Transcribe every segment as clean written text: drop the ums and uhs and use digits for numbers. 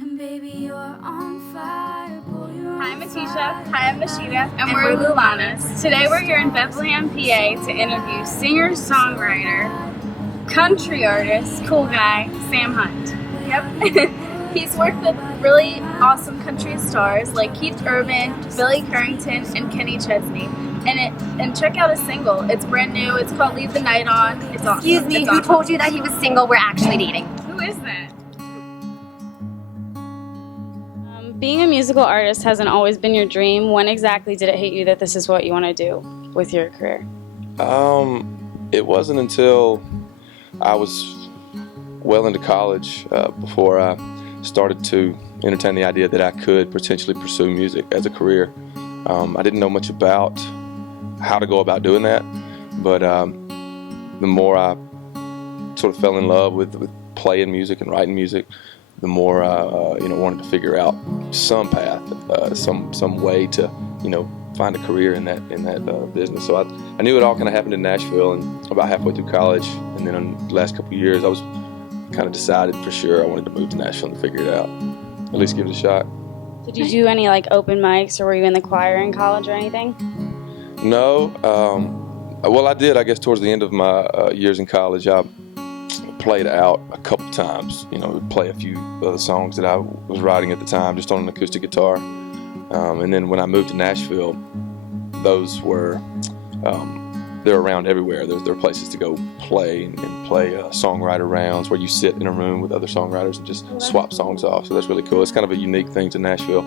And baby, you're on fire. Hi, I'm Atisha. Hi, I'm Mashida. And we're LullaNAs. Today we're here in Bethlehem, PA to interview singer-songwriter, country artist, cool guy, Sam Hunt. Yep. He's worked with really awesome country stars like Keith Urban, Billy Currington, and Kenny Chesney. And check out his single. It's brand new. It's called Leave the Night On. It's awesome. Excuse me, who told you that he was single? We're actually dating. Who is that? Being a musical artist hasn't always been your dream. When exactly did it hit you that this is what you want to do with your career? It wasn't until I was well into college before I started to entertain the idea that I could potentially pursue music as a career. I didn't know much about how to go about doing that, but the more I sort of fell in love with playing music and writing music, the more I wanted to figure out some path, some way to find a career in that business. So I knew it all kind of happened in Nashville, and about halfway through college, and then in the last couple of years, I was kind of decided for sure I wanted to move to Nashville and figure it out, at least give it a shot. Did you do any open mics, or were you in the choir in college or anything? No, well I did. I guess towards the end of my years in college, I played out a couple times. Play a few of the songs that I was writing at the time, just on an acoustic guitar. And then when I moved to Nashville, those were they're around everywhere. There are places to go play and play songwriter rounds where you sit in a room with other songwriters and just swap songs off. So that's really cool. It's kind of a unique thing to Nashville.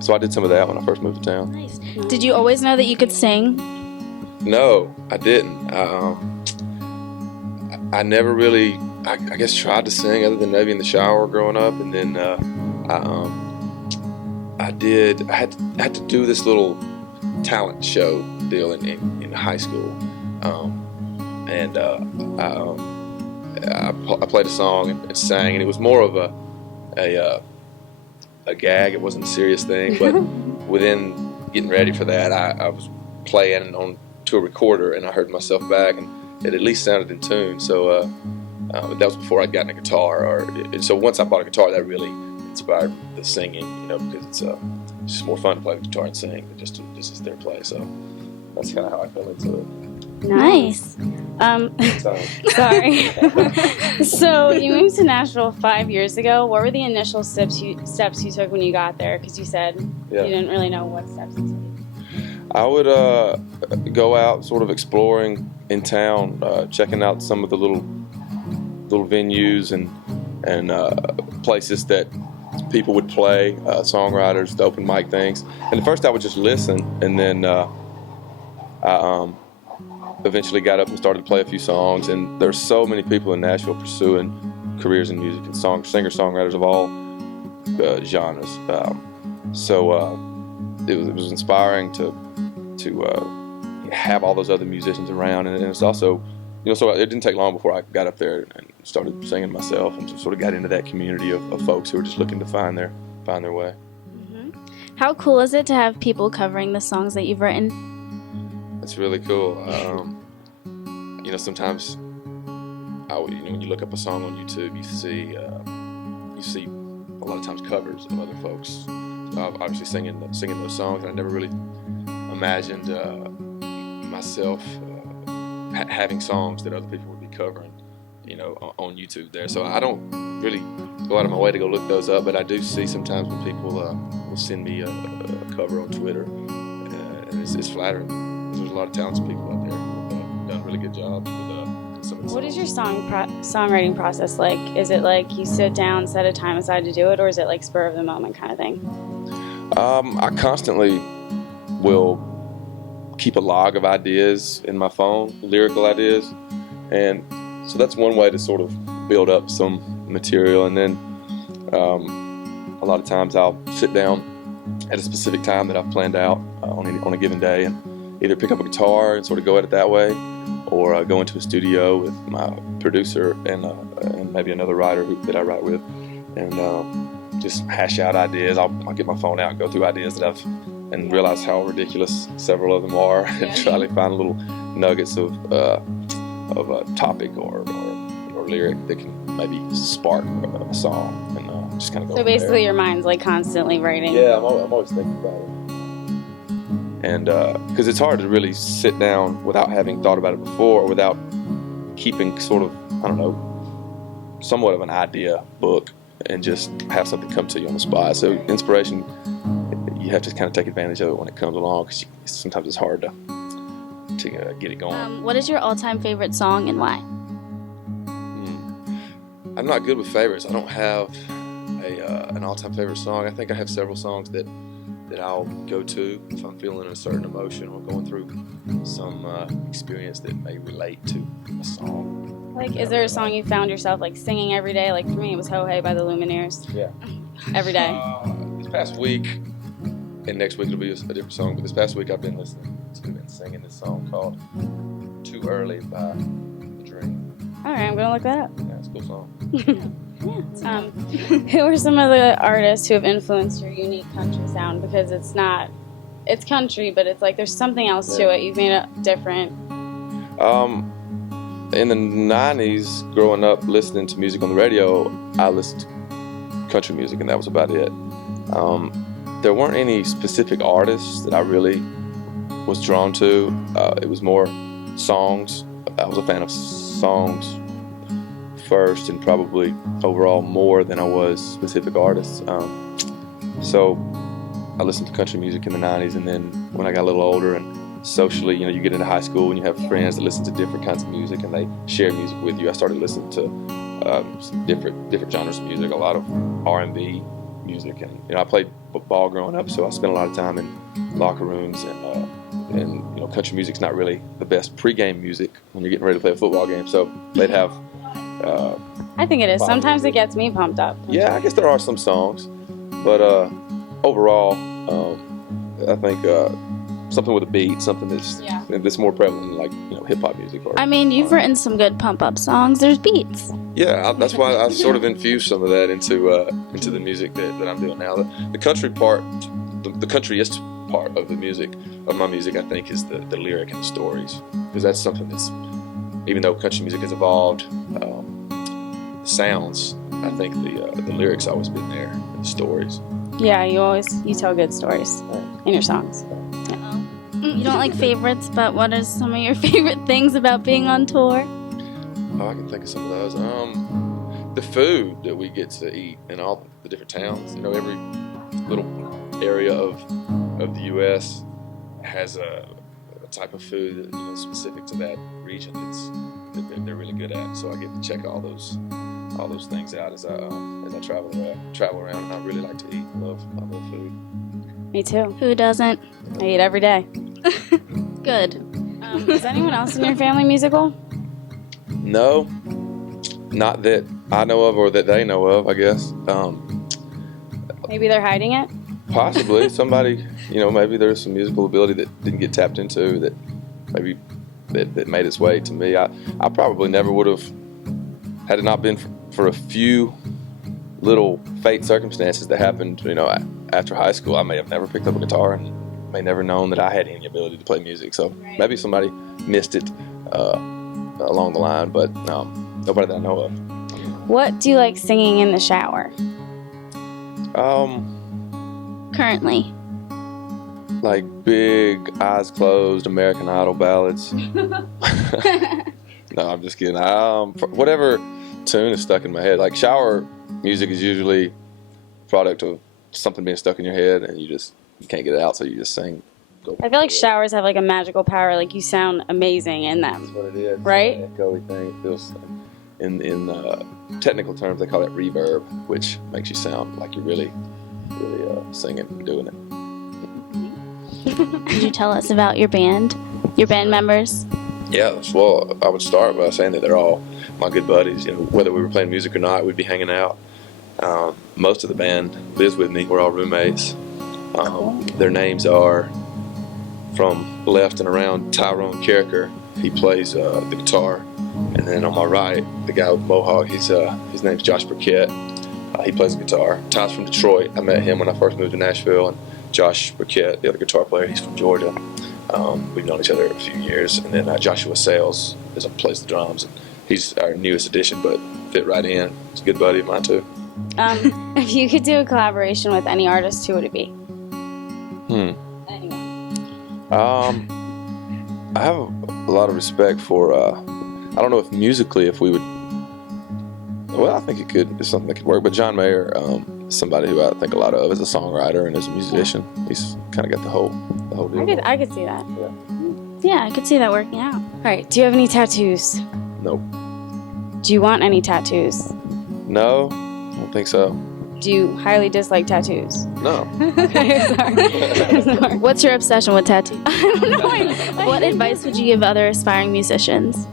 So I did some of that when I first moved to town. Nice. Did you always know that you could sing? No, I didn't. I never really, I guess, tried to sing other than maybe in the shower growing up, and then I had to do this little talent show deal in high school, and I played a song and sang, and it was more of a gag. It wasn't a serious thing, but within getting ready for that, I was playing to a recorder, and I heard myself back, and it at least sounded in tune. So that was before I'd gotten a guitar. So once I bought a guitar, that really inspired the singing, because it's just more fun to play the guitar and sing than just to sit there and play. So that's kind of how I fell into it. Nice. Sorry. So you moved to Nashville 5 years ago. What were the initial steps you took when you got there? Because you said you didn't really know what steps to take. I would go out sort of exploring in town, checking out some of the little venues and places that people would play, songwriters, the open mic things. And at first I would just listen, and then I eventually got up and started to play a few songs. And there's so many people in Nashville pursuing careers in music and singer-songwriters of all genres. So it was inspiring to have all those other musicians around, and it's also, so it didn't take long before I got up there and started singing myself, and sort of got into that community of folks who are just looking to find their way. Mm-hmm. How cool is it to have people covering the songs that you've written? It's really cool. Sometimes when you look up a song on YouTube, you see a lot of times covers of other folks, obviously singing those songs. And I never really imagined myself having songs that other people would be covering, on YouTube there. So I don't really go out of my way to go look those up, but I do see sometimes when people will send me a cover on Twitter, and it's flattering. There's a lot of talented people out there who've done really good jobs with some of the What songs. is your songwriting process like? Is it like you sit down, set a time aside to do it, or is it like spur of the moment kind of thing? I constantly will keep a log of ideas in my phone, lyrical ideas, and so that's one way to sort of build up some material. And then a lot of times I'll sit down at a specific time that I've planned out on a given day, and either pick up a guitar and sort of go at it that way, or go into a studio with my producer and maybe another writer that I write with, and just hash out ideas. I'll get my phone out and go through ideas that and realize how ridiculous several of them are, and try to find little nuggets of a topic or lyric that can maybe spark a song, and just kind of go. So basically, your mind's like constantly writing. Yeah, I'm always thinking about it. And because it's hard to really sit down without having thought about it before, or without keeping sort of, I don't know, somewhat of an idea book, and just have something come to you on the spot. So inspiration, you have to kind of take advantage of it when it comes along, because sometimes it's hard to get it going. What is your all-time favorite song and why? I'm not good with favorites. I don't have an all-time favorite song. I think I have several songs that I'll go to if I'm feeling a certain emotion or going through some experience that may relate to a song. Like, is there a song you found yourself like singing every day? Like for me, it was "Ho Hey" by the LullaNAs. Yeah. Every day. This past week, and next week it'll be a different song, but this past week I've been listening to and singing this song called "Too Early" by The Dream. All right, I'm gonna look that up. Yeah, it's a cool song. Who are some of the artists who have influenced your unique country sound? Because it's country, but it's like there's something else to it. You've made it different. In the 90s, growing up listening to music on the radio, I listened to country music, and that was about it. There weren't any specific artists that I really was drawn to. It was more songs. I was a fan of songs first, and probably overall more than I was specific artists. So I listened to country music in the 90s, and then when I got a little older and socially, you get into high school and you have friends that listen to different kinds of music and they share music with you. I started listening to some different genres of music, a lot of R&B music, and I played ball growing up, so I spent a lot of time in locker rooms, and country music's not really the best pregame music when you're getting ready to play a football game, so they'd have I think it is. Sometimes it gets me pumped up. Yeah, I guess there are some songs, but overall, I think something with a beat, something that's more prevalent, like hip hop music. I mean, you've written some good pump up songs. There's beats. Yeah, that's why I sort of infused some of that into the music that I'm doing now. The country part, the countryist part of my music, I think, is the lyric and the stories, because that's something that's, even though country music has evolved, sounds, I think the lyrics always been there, and the stories. Yeah, you tell good stories in your songs. You don't like favorites, but what are some of your favorite things about being on tour? Oh, I can think of some of those. The food that we get to eat in all the different towns. Every little area of the U.S. has a type of food that, specific to that region that they're really good at. So I get to check all those things out as I travel around, and I really like to eat. I love food. Me too. Who doesn't? I eat every day. Good. Is anyone else in your family musical? No, not that I know of or that they know of, I guess. Maybe they're hiding it? Possibly. Somebody, maybe there's some musical ability that didn't get tapped into that maybe that made its way to me. I probably never would have, had it not been for a few little fate circumstances that happened, after high school. I may have never picked up a guitar and may never known that I had any ability to play music. So maybe somebody missed it along the line, but nobody that I know of. What do you like singing in the shower? Currently. Like big, eyes closed, American Idol ballads. No, I'm just kidding. Whatever tune is stuck in my head. Like shower music is usually a product of something being stuck in your head, and you can't get it out, so you just sing. I feel like showers have like a magical power. Like you sound amazing in them. That's what it is. Right? It's an echoey thing. It feels, in technical terms, they call it reverb, which makes you sound like you're really singing and doing it. Could you tell us about your band members? Yeah, well, I would start by saying that they're all my good buddies. Whether we were playing music or not, we'd be hanging out. Most of the band lives with me. We're all roommates. Their names are, from left and around, Tyrone Carricker. He plays the guitar. And then on my right, the guy with the mohawk, his name's Josh Burkett. He plays the guitar. Ty's from Detroit. I met him when I first moved to Nashville. And Josh Burkett, the other guitar player, he's from Georgia. We've known each other a few years. And then Joshua Sales plays the drums. And he's our newest addition, but fit right in. He's a good buddy of mine too. If you could do a collaboration with any artist, who would it be? Anyone. I have a lot of respect for, I don't know if musically if we would, well, I think it's something that could work, but John Mayer is somebody who I think a lot of as a songwriter and as a musician. He's kind of got the whole deal. I could see that. Yeah, I could see that working out. All right, do you have any tattoos? Nope. Do you want any tattoos? No, I don't think so. Do you highly dislike tattoos? No. Sorry. What's your obsession with tattoos? I don't know. What advice would you give other aspiring musicians?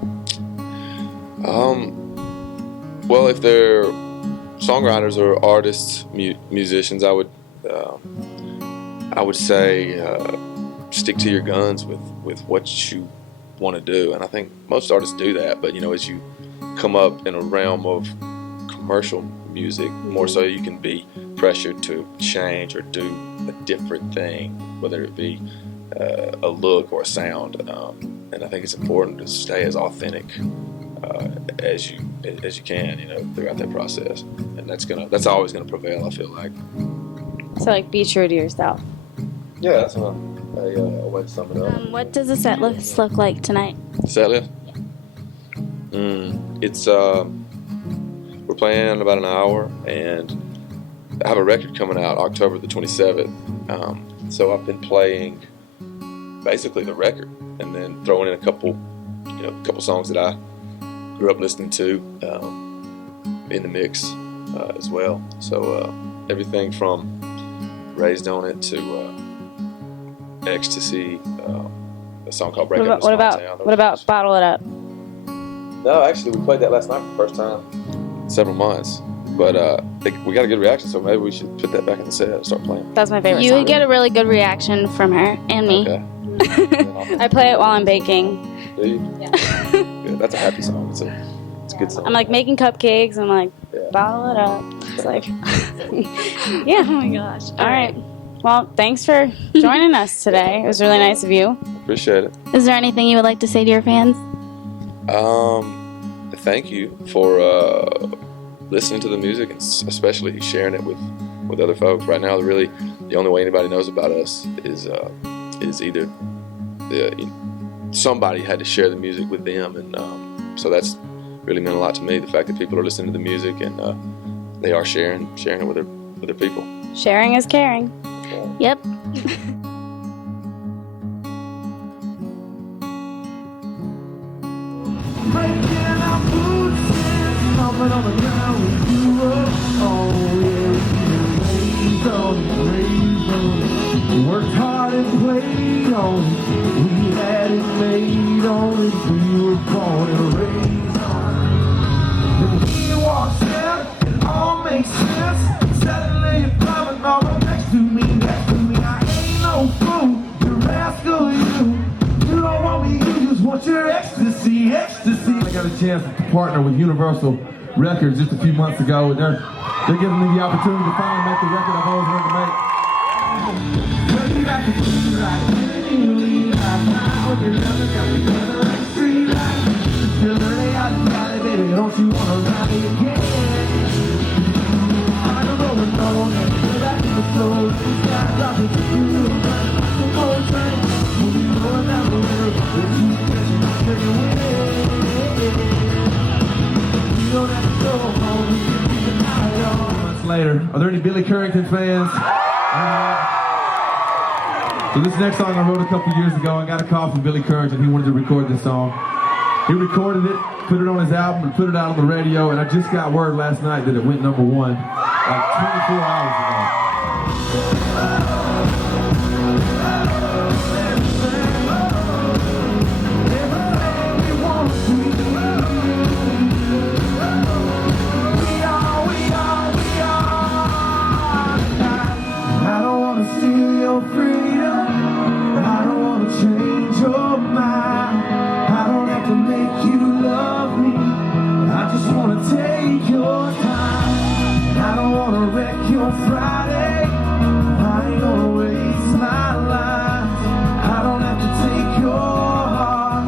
Well, if they're songwriters or artists, musicians, I would say stick to your guns with what you want to do, and I think most artists do that. But as you come up in a realm of commercial music, more so you can be pressured to change or do a different thing, whether it be a look or a sound. And I think it's important to stay as authentic as you can, throughout that process, and that's always gonna prevail. I feel like. So be true to yourself. Yeah, that's a way to sum it up. What does the set list look like tonight? Set list? It's we're playing in about an hour, and I have a record coming out October the 27th. So I've been playing basically the record, and then throwing in a couple songs that I grew up listening to in the mix as well. So everything from Raised on It to Ecstasy, a song called Break Up in a Small Town. What about Bottle It Up? No, actually, we played that last night for the first time in several months. But we got a good reaction, so maybe we should put that back in the set and start playing. That's my favorite You song. would get a really good reaction from her and me. Okay. I play it while I'm baking. Do you? Yeah. Good. That's a happy song. It's a good song. I'm making cupcakes. I'm bottle it up. It's yeah. Oh my gosh. All right. Well, thanks for joining us today. It was really nice of you. Appreciate it. Is there anything you would like to say to your fans? Thank you for listening to the music, and especially sharing it with other folks. Right now, the only way anybody knows about us is either somebody had to share the music with them, and so that's really meant a lot to me. The fact that people are listening to the music and they are sharing it with their people. Sharing is caring. Yep. Worked hard and played on it. We had it made on it. We were born and raised on it. Then he walks in, it all makes sense. Suddenly you're coming over next to me. I ain't no fool, you rascal, you. You don't want me, you just want your ecstasy. I got a chance to partner with Universal Records just a few months ago. They're giving me the opportunity to finally make the record I've always wanted to make. Don't you wanna ride me again? I don't know what's wrong. Go back to the floor. Start dropping to you. Some more train. We'll be rolling down the road. We'll keep catching up to you. We don't have to go home. We can be the night on. Months later, are there any Billy Currington fans? So this next song I wrote a couple years ago. I got a call from Billy Currington. He wanted to record this song. He recorded it, put it on his album, and put it out on the radio, and I just got word last night that it went #1, like 24 hours ago. I don't want to steal your freedom. I don't want to change your mind. I don't have to make you love me. I just want to take your time. I don't want to wreck your Friday. I ain't gonna waste my life. I don't have to take your heart.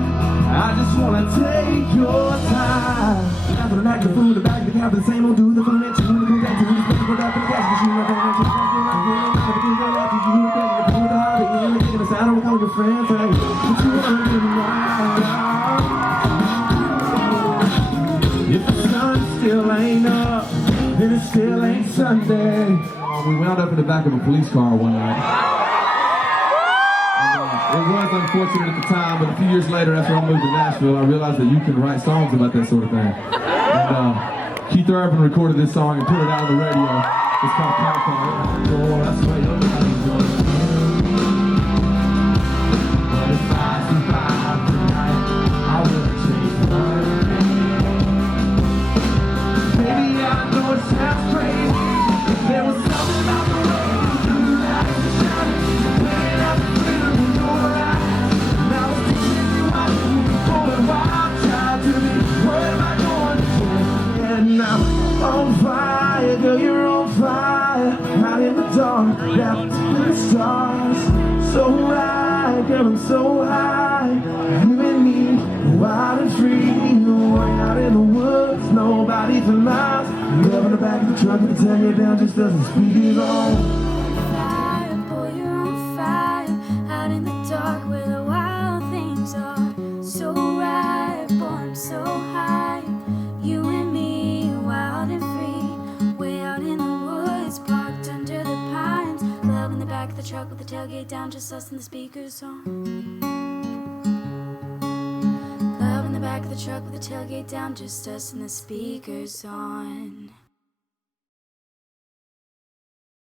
I just want to take your time. After the night, the food, the bag, the cab, the same old dude, the furniture, the cool it still ain't Sunday. We wound up in the back of a police car one night. It was unfortunate at the time, but a few years later, after I moved to Nashville, I realized that you can write songs about that sort of thing. And Keith Urban recorded this song and put it out on the radio. It's called Car Call. Oh, that's why nobody's gonna kill me. But if I survive tonight, I will change one thing. Baby, I know it sounds crazy. There was something about the way you threw the lights and shining, playing out the freedom in your eyes. And I was teaching you how to move forward while I tried to be. What am I going to do? And I'm on fire, girl, you're on fire. Out in the dark, down to the stars. So high, girl, I'm so high. You and me, wild and free. Way out in the woods, nobody for miles. Love in the back of the truck with the tailgate down, just doesn't speak his own. Fire, boy, you're on fire. Out in the dark where the wild things are. So right, boy, I'm so high. You and me, wild and free. Way out in the woods, parked under the pines. Love in the back of the truck with the tailgate down, just us and the speakers on. Love in the back of the truck with the tailgate down, just us and the speakers on.